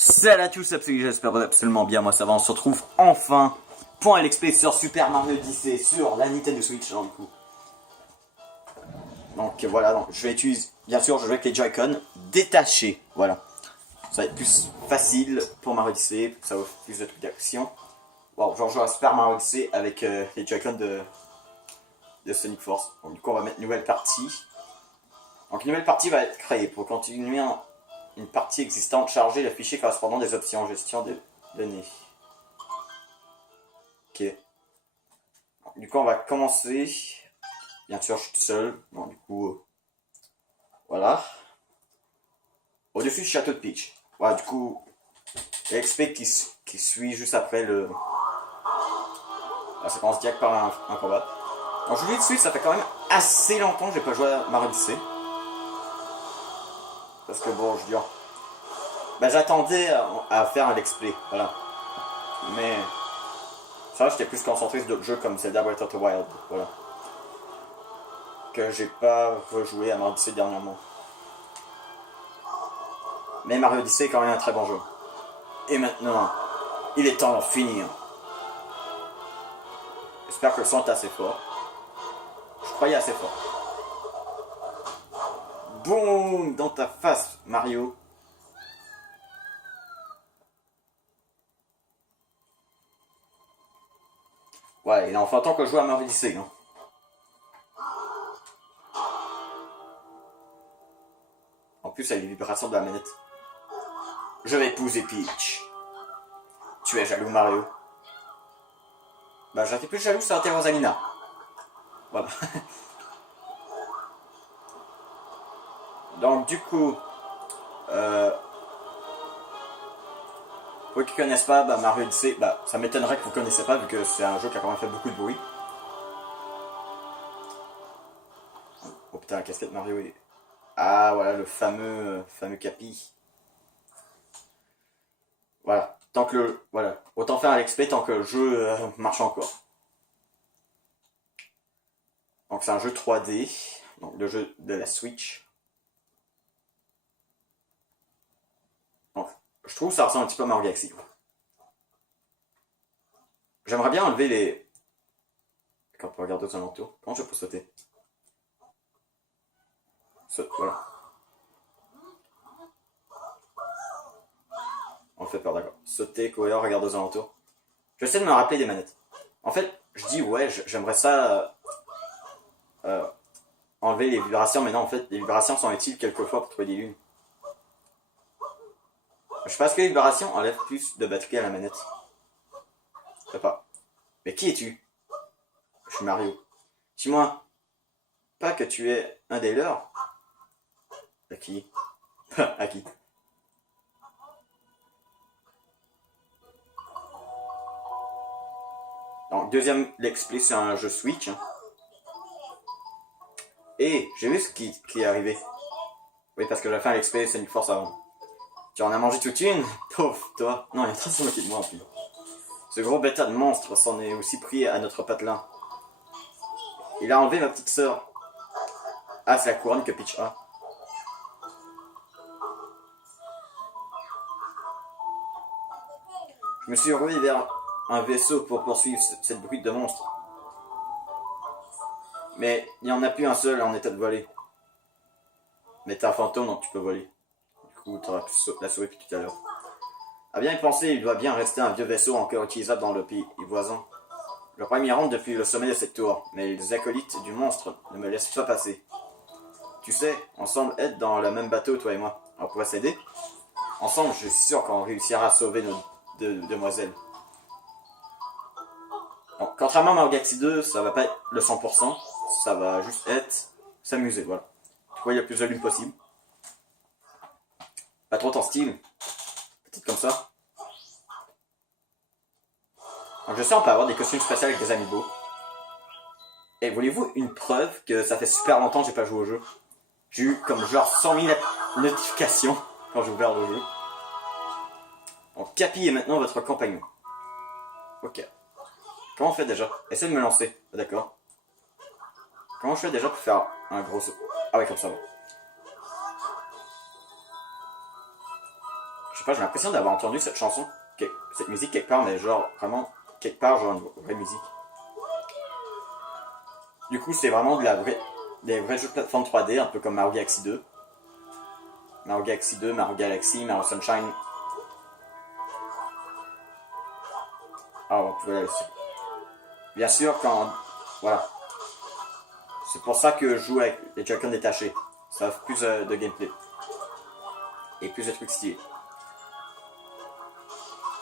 Salut à tous, j'espère absolument bien, moi ça va, on se retrouve enfin pour un Let's Play sur Super Mario Odyssey sur la Nintendo Switch, du coup. Donc voilà, donc, je vais utiliser, bien sûr je vais avec les Joy-Con détachés, voilà. Ça va être plus facile pour Mario Odyssey, ça va plus de trucs d'action. Bon, genre je joue à Super Mario Odyssey avec les Joy-Con de Sonic Force. Donc du coup on va mettre une nouvelle partie. Donc une nouvelle partie va être créée pour continuer une partie existante, charger le fichier correspondant des options gestion de données. Ok. Du coup, on va commencer. Bien sûr, je suis tout seul. Bon, du coup, voilà. Au-dessus du château de Peach. Voilà, du coup, l'XP qui suit juste après le. Là, ça commence direct par un combat. Donc, je vous dis de suite, ça fait quand même assez longtemps que j'ai pas joué à Mario Odyssey. Parce que bon, je veux dire. Bah, j'attendais à faire un let's play, voilà. Mais. Ça, j'étais plus concentré sur d'autres jeux comme Zelda Breath of the Wild, voilà. Que j'ai pas rejoué à Mario Odyssey dernièrement. Mais Mario Odyssey est quand même un très bon jeu. Et maintenant, il est temps d'en finir. J'espère que le son est assez fort. Je croyais assez fort. Boum dans ta face, Mario. Ouais, il a enfin temps que je joue à Mario Odyssey. Hein. En plus, avec les vibrations de la manette. Je vais épouser Peach. Tu es jaloux, Mario? Bah, j'étais plus jaloux sur la Rosalina. Voilà. Donc, du coup, pour ceux qui connaissent pas, bah, Mario Odyssey, bah, ça m'étonnerait que vous connaissez pas vu que c'est un jeu qui a quand même fait beaucoup de bruit. Oh putain, la casquette Mario est... Ah, voilà, le fameux Capi. Voilà. Tant que le... Voilà. Autant faire un let's play tant que le jeu marche encore. Donc c'est un jeu 3D. Donc le jeu de la Switch. Donc, je trouve que ça ressemble un petit peu à Mario Galaxy. J'aimerais bien enlever les... Quand on peut regarder aux alentours. Comment je peux sauter? Voilà. On le fait peur, d'accord. Sauter, courir, regarder aux alentours. J'essaie de me rappeler des manettes. En fait, je dis ouais, j'aimerais ça enlever les vibrations, mais non, en fait, les vibrations sont utiles quelquefois pour trouver des lunes. Je pense que les vibrations enlèvent plus de batterie à la manette. Je sais pas. Mais qui es-tu? Je suis Mario. Dis-moi, pas que tu es un des leurs? À qui? À qui? Donc, deuxième Let's Play sur un jeu Switch. Et j'ai vu ce qui est arrivé. Oui, parce que j'ai fait un Let's Play Sonic Force avant. Tu en as mangé toute une? Pauvre toi. Non, il est en train de se moquer de moi en plus. Ce gros bêta de monstre s'en est aussi pris à notre patelin. Il a enlevé ma petite sœur. Ah, c'est la couronne que Peach a. Je me suis envoyé vers un vaisseau pour poursuivre cette brute de monstre. Mais il n'y en a plus un seul en état de voler. Mais t'es un fantôme donc tu peux voler. Du coup, t'auras pu la sauver depuis tout à l'heure. À bien y penser, il doit bien rester un vieux vaisseau encore utilisable dans le pays voisin. Le premier rentre depuis le sommet de cette tour, mais les acolytes du monstre ne me laissent pas passer. Tu sais, on semble être dans le même bateau, toi et moi. On pourrait s'aider? Ensemble, je suis sûr qu'on réussira à sauver nos demoiselles. Donc, contrairement à Mario Galaxy 2, ça va pas être le 100%, ça va juste être s'amuser, voilà. Trouver le plus de lunes possible. Pas trop ton style. Peut-être comme ça. Donc, je sais, on peut avoir des costumes spéciaux avec des amiibo. Et voulez-vous une preuve que ça fait super longtemps que j'ai pas joué au jeu? J'ai eu comme genre 100 000 notifications quand j'ai ouvert le jeu. Donc Capi est maintenant votre compagnon. Ok. Comment on fait déjà? Essaye de me lancer. D'accord. Comment je fais déjà pour faire un gros saut? Ah ouais, comme ça va. Je sais pas, j'ai l'impression d'avoir entendu cette chanson, cette musique quelque part, mais genre vraiment quelque part, genre une vraie musique. Du coup, c'est vraiment des vrais jeux de plateforme 3D, un peu comme Mario Galaxy 2. Mario Galaxy 2, Mario Galaxy, Mario Sunshine. Ah, on pouvait la laisser. Bien sûr, quand... Voilà. C'est pour ça que je joue avec les Joy-Con détachés. Ça offre plus de gameplay. Et plus de trucs stylés.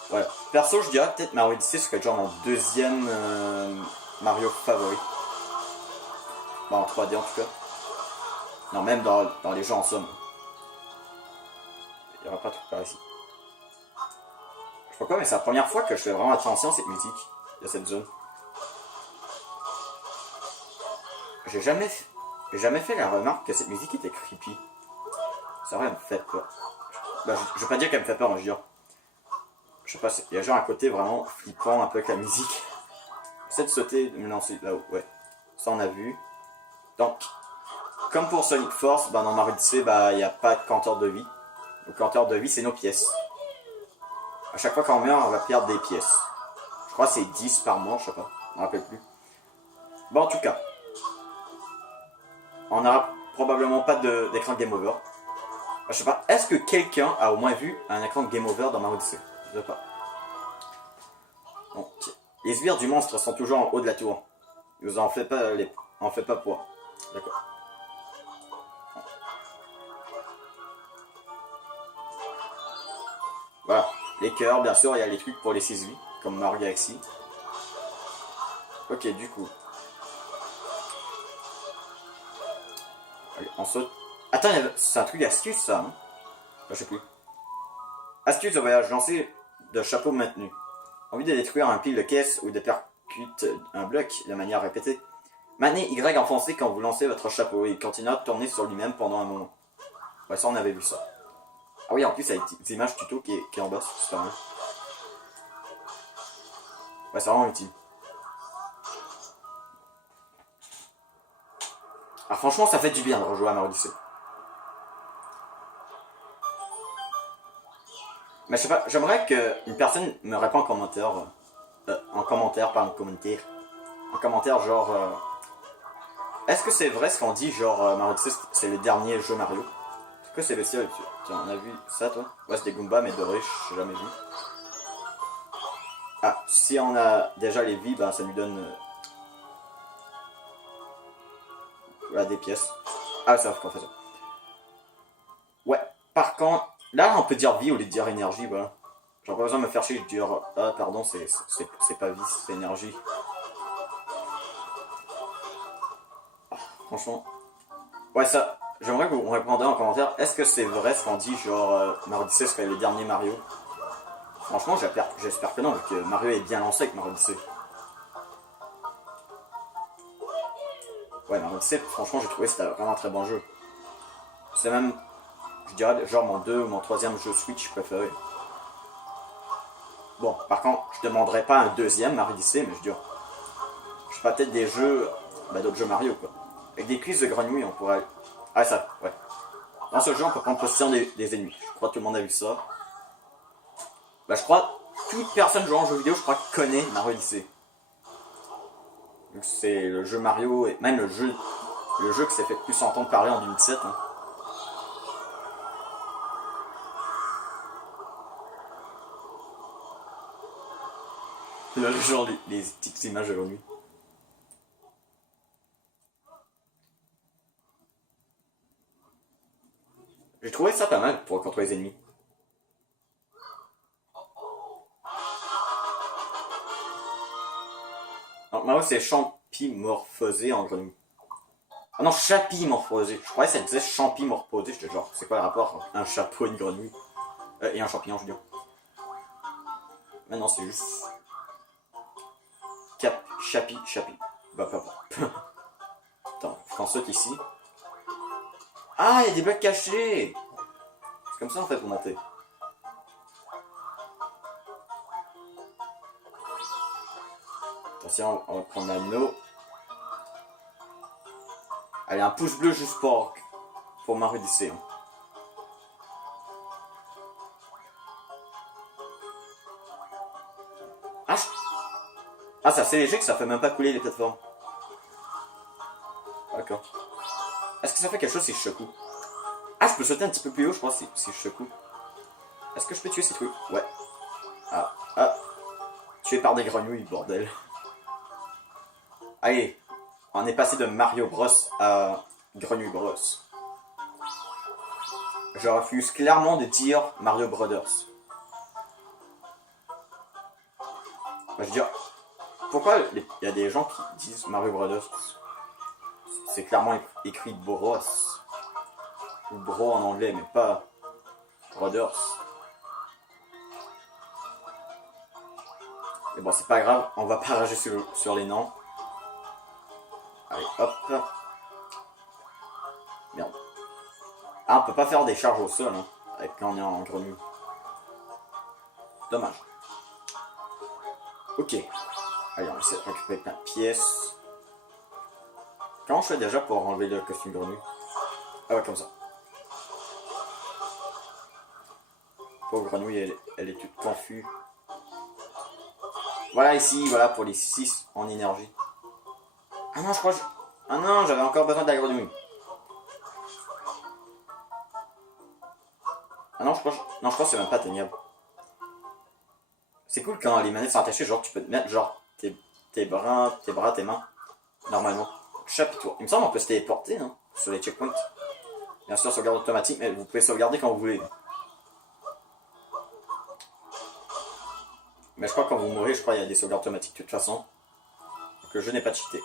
Voilà. Perso, je dirais peut-être Mario Odyssey serait genre mon deuxième Mario favori. Bon, en 3D en tout cas. Non, même dans les jeux en somme. Il n'y aura pas de truc par ici. Je sais pas quoi, mais c'est la première fois que je fais vraiment attention à cette musique. De cette zone. J'ai jamais fait la remarque que cette musique était creepy. C'est vrai, elle me fait peur. Bah, je vais pas dire qu'elle me fait peur, mais je veux dire. Je sais pas, il y a genre un côté vraiment flippant un peu avec la musique. J'essaie de sauter, de me lancer là-haut, ouais. Ça on a vu. Donc, comme pour Sonic Force, bah, dans Mario Odyssey, bah, il n'y a pas de compteur de vie. Le compteur de vie, c'est nos pièces. À chaque fois qu'on meurt, on va perdre des pièces. Je crois que c'est 10 par mort, je sais pas. Je me rappelle plus. Bon, en tout cas. On n'aura probablement pas d'écran Game Over. Je sais pas, est-ce que quelqu'un a au moins vu un écran Game Over dans Mario Odyssey? Je sais pas. Bon, les sbires du monstre sont toujours en haut de la tour. Ne vous en faites pas pour. D'accord. Voilà. Les cœurs, bien sûr, il y a les trucs pour les 6 vies, comme Mario Galaxy. Ok, du coup. Allez, on saute. Attends, c'est un truc d'astuce, ça, non? Je sais plus. Astuce de voyage lancé de chapeau maintenu. Envie de détruire un pile de caisse ou de percute un bloc de manière répétée. Maintenez Y enfoncé quand vous lancez votre chapeau et il continuera de tourner sur lui-même pendant un moment. Ouais, ça on avait vu ça. Ah oui, en plus, il y a des images tuto qui est en bas, c'est pas mal. Ouais, c'est vraiment utile. Ah, franchement, ça fait du bien de rejouer à Mario Odyssey. Mais je sais pas, j'aimerais qu'une personne me réponde en commentaire, genre, est-ce que c'est vrai ce qu'on dit, genre, Mario Odyssey, c'est le dernier jeu Mario? Est-ce que c'est le ciel? Tu en as vu ça, toi? Ouais, c'est des Goombas, mais dorés, je n'ai jamais vu. Ah, si on a déjà les vies, ben ça nous donne des pièces. Ah, ça qu'on fait ça. Ouais, par contre, là on peut dire vie au lieu de dire énergie, voilà. J'aurais pas besoin de me faire chier de dire ah pardon, c'est pas vie, c'est énergie. Ah, franchement. Ouais, ça, j'aimerais que vous répondiez en commentaire, est-ce que c'est vrai ce qu'on dit, genre Mario Odyssey serait le dernier Mario? Franchement, j'espère que non, vu que Mario est bien lancé avec Mario Odyssey. Ouais, Mario Odyssey, franchement, j'ai trouvé que c'était vraiment un très bon jeu. C'est même, je dirais, genre mon 2 ou mon 3e jeu Switch préféré. Bon, par contre, je demanderais pas un deuxième Mario Odyssey, mais je sais pas, peut-être des jeux, d'autres jeux Mario, quoi. Avec des cuisses de grenouilles, on pourrait... Ah, ça, ouais. Dans ce jeu, on peut prendre possession des ennemis. Je crois que tout le monde a vu ça. Bah, je crois, toute personne jouant en jeu vidéo, je crois, connaît Mario Odyssey. Donc c'est le jeu Mario, et même le jeu qui s'est fait plus entendre parler en 2007. Hein. Là, genre les petites images de l'ennui. J'ai trouvé ça pas mal pour contrôler les ennemis. Alors, Mario, c'est champimorphosé en grenouille. Ah non, chapimorphosé. Je croyais que ça disait champimorphosé. J'étais genre, c'est quoi le rapport entre un chapeau et une grenouille et un champignon, je veux dire. Mais non, c'est juste. Chapi. Bah, pas. Attends, je t'en saute ici. Ah, il y a des blocs cachés! C'est comme ça en fait pour monter. Attention, on va prendre l'anneau. Allez, un pouce bleu juste pour Mario Odyssey. Hein. Ah, c'est assez léger que ça fait même pas couler les plateformes. D'accord. Est-ce que ça fait quelque chose si je secoue? Ah, je peux sauter un petit peu plus haut, je crois, si je secoue. Est-ce que je peux tuer ces trucs? Ouais. Ah. Tué par des grenouilles, bordel. Allez, on est passé de Mario Bros à Grenouille Bros. Je refuse clairement de dire Mario Brothers. Bah, je veux dire, pourquoi il y a des gens qui disent Mario Brothers? C'est clairement écrit Bros. Ou Bro en anglais, mais pas Brothers. Mais bon, c'est pas grave, on va pas rager sur les noms. Allez, hop. Merde. Ah, on peut pas faire des charges au sol, hein, quand on est en grenouille. Dommage. Ok. Allez, on essaie de récupérer plein de pièces. Comment je fais déjà pour enlever le costume grenouille? Ah ouais, comme ça. Pauvre grenouille, elle est toute confuse. Voilà ici, voilà pour les 6 en énergie. Ah non, je crois que... Ah non, j'avais encore besoin de la grenouille. Ah non, je crois que c'est même pas atteignable. C'est cool quand les manettes sont attachées, genre tu peux te mettre genre tes bras, tes mains, normalement. Chapitre. Il me semble qu'on peut se téléporter, hein, sur les checkpoints. Bien sûr, sauvegarde automatique, mais vous pouvez sauvegarder quand vous voulez. Mais je crois que quand vous mourrez, je crois qu'il y a des sauvegardes automatiques de toute façon. Donc le jeu n'est pas cheaté.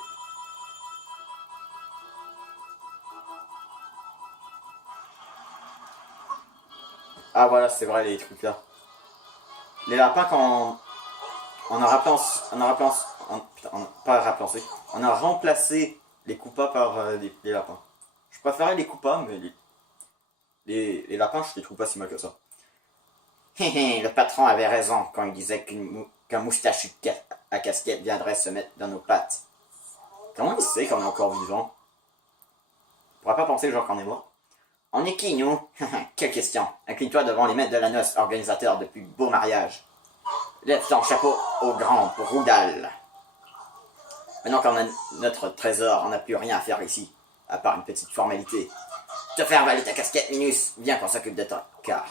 Ah voilà, c'est vrai les trucs là. Les lapins quand on a remplacé les Koopas par les lapins. Je préférais les Koopas, mais les lapins, je les trouve pas si mal que ça. Le patron avait raison quand il disait qu'un moustachu à casquette viendrait se mettre dans nos pattes. Comment il sait qu'on est encore vivant? On pourrait pas penser genre qu'on est mort. On est qui, nous? Quelle question. Incline-toi devant les maîtres de la noce, organisateurs de plus beau mariage. Lève ton chapeau au grand Roudal. Maintenant qu'on a notre trésor, on n'a plus rien à faire ici, à part une petite formalité. Te faire avaler ta casquette, Minus. Viens qu'on s'occupe de ton car.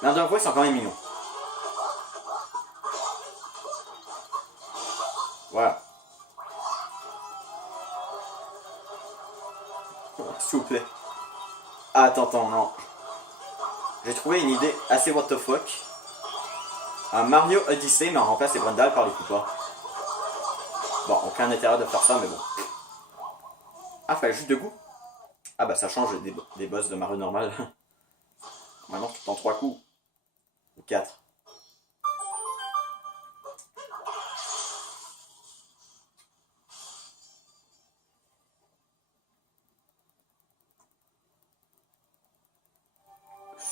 Mais on doit avouer, ils sont quand même mignons. Voilà. S'il vous plaît. Ah, attends, non. J'ai trouvé une idée assez what the fuck. Un Mario Odyssey, mais on remplace les Brundle par les Koopas. Bon, aucun intérêt de faire ça, mais bon. Ah, fallait juste 2 coups. Ah bah ça change des boss de Mario normal. Maintenant, tout en 3 coups. Ou 4.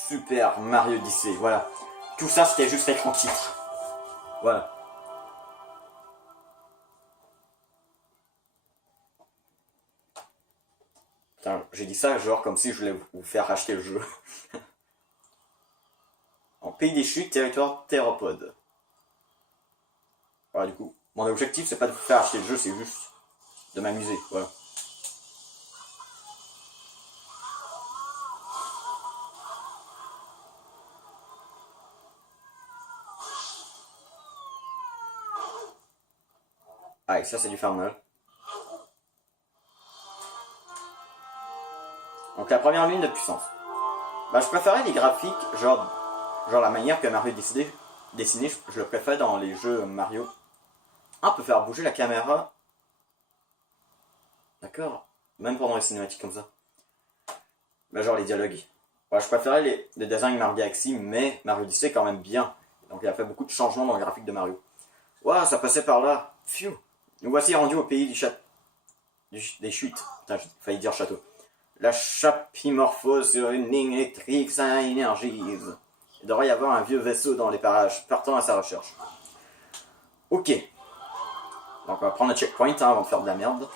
Super Mario Odyssey, voilà. Tout ça, c'était juste écran titre. Voilà. Putain, j'ai dit ça genre comme si je voulais vous faire acheter le jeu. En pays des chutes, territoire théropode. Voilà, du coup, mon objectif, c'est pas de vous faire acheter le jeu, c'est juste de m'amuser, voilà. Ah, et ça, c'est du Farmel. Donc, la première ligne de puissance. Bah, je préférais les graphiques, genre la manière que Mario dessiné, je le préfère dans les jeux Mario. Ah, on peut faire bouger la caméra. D'accord. Même pendant les cinématiques comme ça. Bah, genre les dialogues. Ouais, je préférais les designs Mario Galaxy, mais Mario Odyssey quand même bien. Donc il a fait beaucoup de changements dans le graphique de Mario. Ouah, ça passait par là. Phew. Nous voici rendus au pays des chutes. Putain, j'ai failli dire château. La chapimorphose sur une ligne électrique, ça énergise. Il devrait y avoir un vieux vaisseau dans les parages, partant à sa recherche. Ok. Donc on va prendre le checkpoint hein, avant de faire de la merde.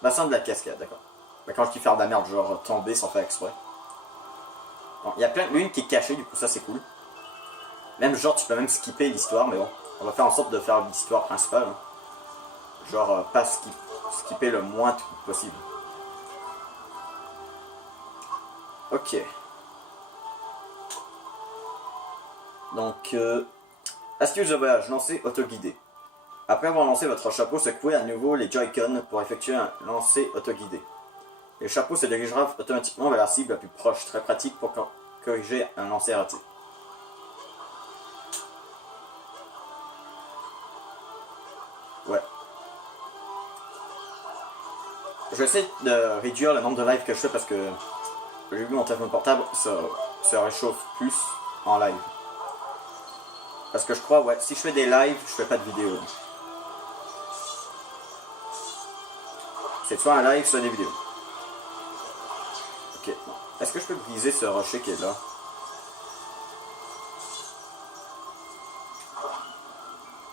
Bassin de la cascade, d'accord. Bah, quand je dis faire de la merde, genre tomber sans faire exprès. Bon, il y a plein de lune qui est cachée, du coup ça c'est cool. Même genre tu peux même skipper l'histoire, mais bon, on va faire en sorte de faire l'histoire principale. Hein. Genre pas skipper le moins de trucs possible. Ok. Donc, astuce de voyage, lancer autoguidé. Après avoir lancé votre chapeau, secouez à nouveau les Joy-Con pour effectuer un lancer autoguidé. Le chapeau se dirigera automatiquement vers la cible la plus proche, très pratique pour corriger un lancer raté. Ouais. Je vais essayer de réduire le nombre de lives que je fais parce que j'ai vu mon téléphone portable se réchauffe plus en live. Parce que je crois, ouais, si je fais des lives, je fais pas de vidéo. C'est soit un live, soit des vidéos. Ok, bon. Est-ce que je peux briser ce rocher qui est là?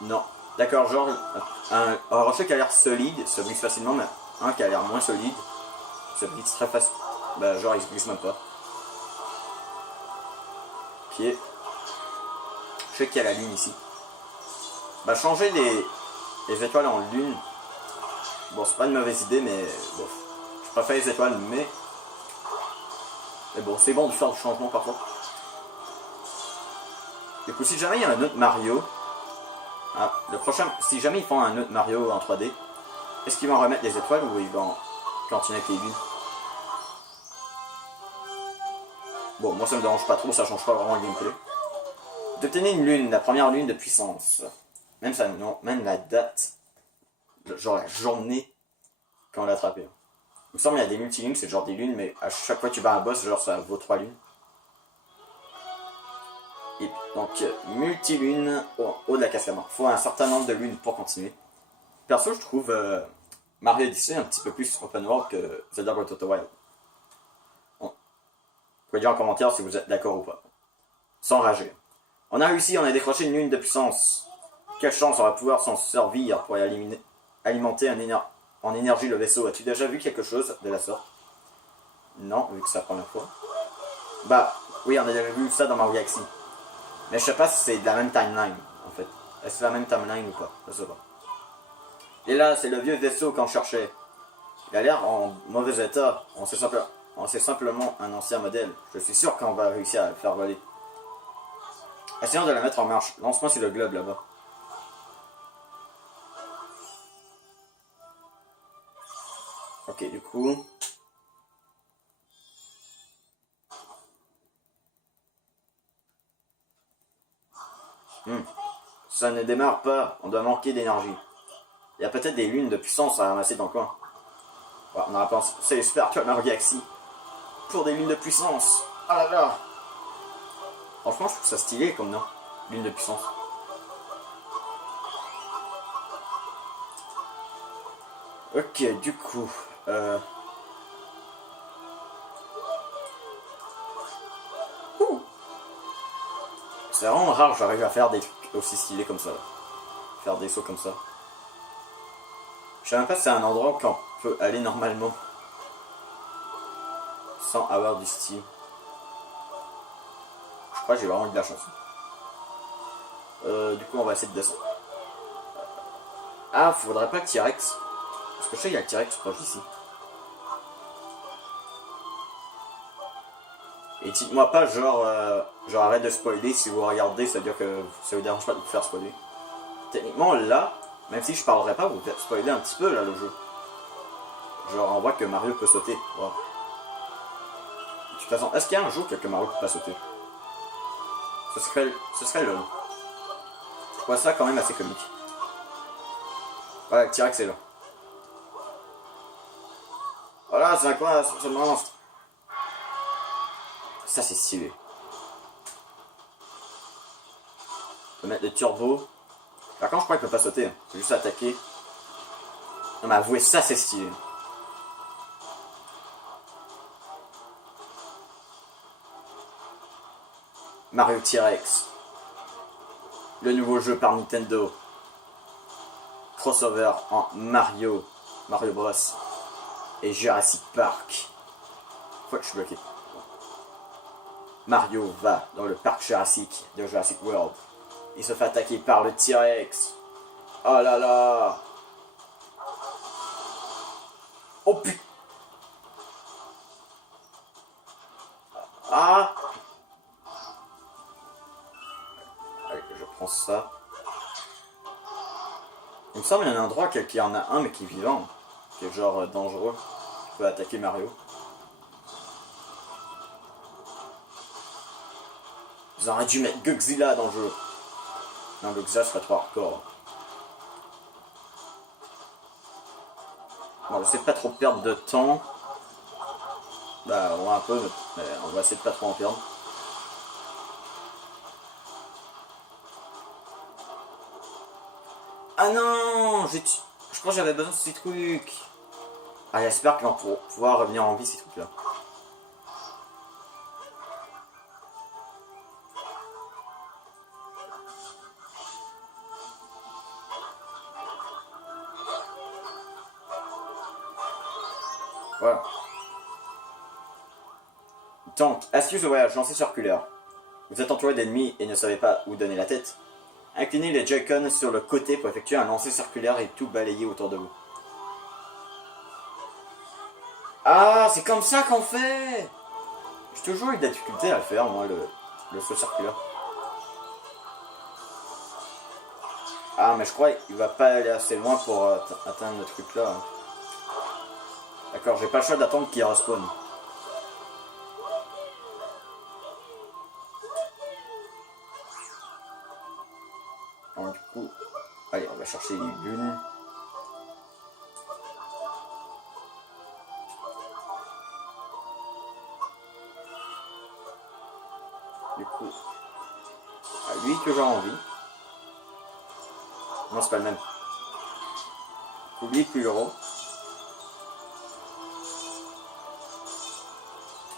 Non. D'accord, genre, un rocher qui a l'air solide se brise facilement, mais un qui a l'air moins solide se brise très facilement. Bah, genre, il se brise même pas. Ok. Je sais qu'il y a la lune ici. Bah, changer les étoiles en lune. Bon, c'est pas une mauvaise idée, mais bon. Je préfère les étoiles, mais. Mais bon, c'est bon de faire du changement parfois. Du coup, si jamais il y a un autre Mario. Ah, le prochain. Si jamais ils font un autre Mario en 3D, est-ce qu'ils vont remettre les étoiles ou ils vont continuer avec les lunes? Bon, moi ça me dérange pas trop, ça change pas vraiment le gameplay. D'obtenir une lune, la première lune de puissance. Même ça, non, même la date. Genre la journée quand on l'a attrapé. Il me semble qu'il y a des multi-lunes, c'est genre des lunes, mais à chaque fois que tu bats un boss, genre ça vaut 3 lunes. Et donc, multi-lune au haut de la cascade. Il faut un certain nombre de lunes pour continuer. Perso, je trouve Mario Odyssey un petit peu plus open world que Zelda Breath of the Wild. Bon. Vous pouvez dire en commentaire si vous êtes d'accord ou pas. Sans rager. On a réussi, on a décroché une lune de puissance. Quelle chance, on va pouvoir s'en servir pour alimenter en énergie le vaisseau. As-tu déjà vu quelque chose de la sorte? Non, vu que c'est la première fois. Bah, oui, on a déjà vu ça dans Mario Galaxy. Mais je sais pas si c'est de la même timeline, en fait. Est-ce que c'est la même timeline ou pas? Je sais pas. Et là, c'est le vieux vaisseau qu'on cherchait. Il a l'air en mauvais état. On sait simplement un ancien modèle. Je suis sûr qu'on va réussir à le faire voler. Essayons de la mettre en marche. Lance-moi sur le globe là-bas. Ok, du coup. Ça ne démarre pas. On doit manquer d'énergie. Il y a peut-être des lunes de puissance à ramasser dans le coin. Ouais, on a pensé. C'est les Super Mario Galaxy. Pour des lunes de puissance. Ah là là. Franchement, je trouve ça stylé comme nom. Lune de puissance. Ok, du coup. C'est vraiment rare que j'arrive à faire des trucs aussi stylés comme ça. Faire des sauts comme ça. Je sais même pas si c'est un endroit qu'on peut aller normalement. Sans avoir du style. Je crois que j'ai vraiment eu de la chance. Du coup, on va essayer de descendre. Ah, faudrait pas que T-Rex. Parce que je sais qu'il y a le T-Rex proche d'ici. Et dites-moi pas genre arrête de spoiler si vous regardez, ça veut dire que ça vous dérange pas de vous faire spoiler. Techniquement là, même si je parlerai pas, vous faites spoiler un petit peu là le jeu. Genre on voit que Mario peut sauter. Wow. De toute façon, est-ce qu'il y a un jour que Mario peut pas sauter? Ce serait lol. Je vois ça quand même assez comique. Voilà, T-Rex est là. Voilà, c'est quoi ce monstre? Ça c'est stylé. On peut mettre le turbo. Par contre je crois qu'il peut pas sauter. Il peut juste attaquer. Non mais avouez, ça c'est stylé. Mario T-Rex. Le nouveau jeu par Nintendo. Crossover en Mario Bros. Et Jurassic Park. Quoi, je suis bloqué. Mario va dans le parc Jurassic de Jurassic World. Il se fait attaquer par le T-Rex. Oh là là. Oh putain. Ah. Allez, je prends ça. Il me semble qu'il y a un endroit qu'il y en a un mais qui est vivant. Qui est genre dangereux. Qui peut attaquer Mario. Ils auraient dû mettre Godzilla dans le jeu. Non, Godzilla serait trop hardcore. Bon, j'essaie de pas trop perdre de temps. Bah, on va un peu, mais on va essayer de pas trop en perdre. Ah non, je crois que j'avais besoin de ces trucs. Ah, j'espère qu'ils vont pouvoir revenir en vie ces trucs-là. Voilà. Donc, astuce de voyage, lancé circulaire. Vous êtes entouré d'ennemis et ne savez pas où donner la tête. Inclinez les Joy-Con sur le côté pour effectuer un lancer circulaire et tout balayer autour de vous. Ah, c'est comme ça qu'on fait. J'ai toujours eu de la difficulté à le faire, moi, le saut circulaire. Ah, mais je crois qu'il va pas aller assez loin pour atteindre le truc là. D'accord, j'ai pas le choix d'attendre qu'il respawn. Donc, du coup, allez, on va chercher les bulles. Du coup, à lui que j'ai envie. Non, c'est pas le même. Oublie plus gros.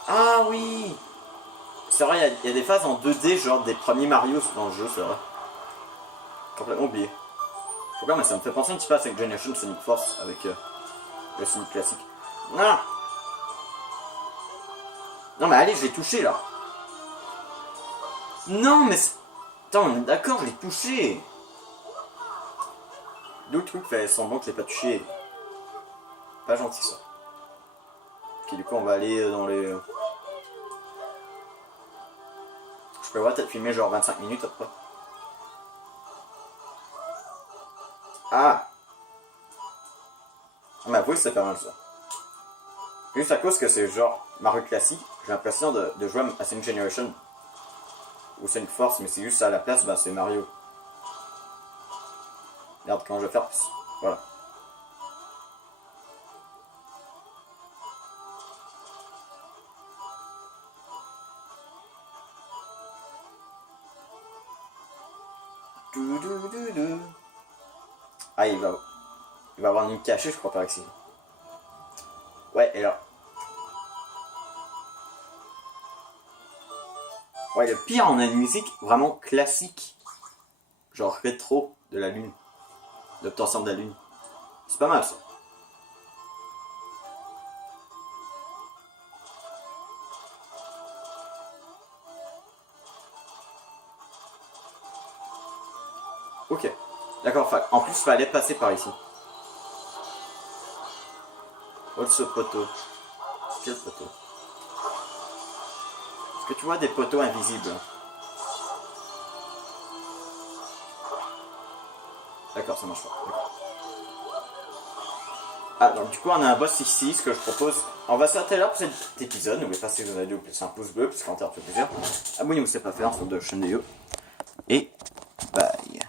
Ah oui. C'est vrai, il y a des phases en 2D, genre des premiers Mario dans le jeu, c'est vrai. Complètement oublié. Faut quand même, ça me fait penser un petit peu à cette Generation Sonic Force avec le Sonic classique. Non. Non mais allez, je l'ai touché là. Non mais... Attends, on est d'accord, je l'ai touché. D'où le truc fait semblant que je l'ai pas touché. Pas gentil ça. Ok, du coup on va aller dans les... Je peux peut-être filmer genre 25 minutes après. Ah. Mais avouez, c'est pas mal ça. Juste à cause que c'est genre Mario classique, j'ai l'impression de jouer à Sonic Generation. Ou Sonic Force, mais c'est juste à la place, bah c'est Mario. Merde, comment je vais faire? Voilà. Ah, il va avoir une cachée, je crois, par ici. Ouais, et là. Ouais, le pire, on a une musique vraiment classique. Genre rétro de la lune. L'obtention de la lune. C'est pas mal ça. Ok. D'accord, en plus, il fallait passer par ici. Oh, ce poteau. Quel poteau? Est-ce que tu vois des poteaux invisibles? D'accord, ça marche pas. Ah, donc du coup, on a un boss ici. Ce que je propose, on va s'arrêter là pour cet épisode. N'oubliez pas si vous avez laissé un pouce bleu, parce qu'en termes de plaisir. Abonnez-vous si ce n'est pas fait, on se retrouve de chaîne de yo. Et bye.